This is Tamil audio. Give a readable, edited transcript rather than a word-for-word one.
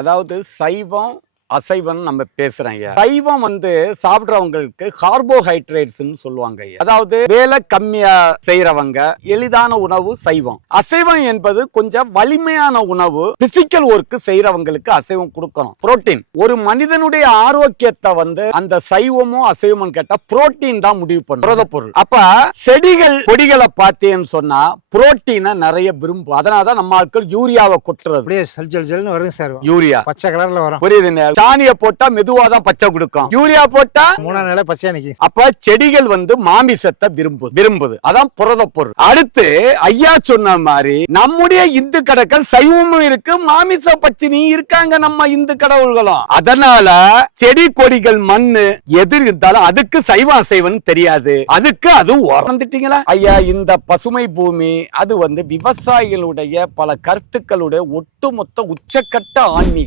அதாவது சைவம் அசைவம் நம்ம பேசுறோம் ஐயா. சைவம் சாப்பிடுறவங்களுக்கு கார்போஹைட்ரேட்ஸ் சொல்லுவாங்க ஐயா. அதாவது வேலை கம்மியா செய்யறவங்க எளிதான உணவு சைவம். அசைவம் என்பது கொஞ்சம் வலிமையான உணவு, பிசிக்கல் ஒர்க் செய்யறவங்களுக்கு அசைவம் கொடுக்கணும். புரோட்டீன் ஒரு மனிதனுடைய ஆரோக்கியத்தை அந்த சைவமும் அசைவமும் கேட்டா புரோட்டீன் தான் முடிவு பண்ணும், புரத பொருள். அப்ப செடிகள் கொடிகளை பார்த்தேன்னு சொன்னா புரோட்டீனை நிறைய விரும்பும். அதனாலதான் நம்ம ஆட்கள் யூரியாவை கொட்டுறது. அப்படியே ஜல் ஜல் ஜல்னு வரும் சார். யூரியா பச்சை கலர்ல வரும். புரியுதுங்க. சாணிய போட்டா மெதுவாதான் பச்சை கொடுக்கும், யூரியா போட்டா 3 நாளே பச்சையா நிக்கும். அப்ப செடிகள் மாமிசத்தை விரும்புது. அதான் புரத பொருள். அடுத்து ஐயா சொன்ன மாதிரி நம்முடைய இந்து கடவுள் சைவமும் இருக்கு, மாமிச பச்சினி இருக்காங்க நம்ம இந்து கடவுள்களும். அதனால செடி கொடிகள் மண்ணு எது இருந்தாலும் அதுக்கு சைவ அசைவம் தெரியாது, அதுக்கு அது வந்துட்டீங்களா ஐயா. இந்த பசுமை பூமி அது விவசாயிகளுடைய பல கருத்துக்களுடைய ஒட்டுமொத்த உச்சக்கட்ட ஆன்மீகம்.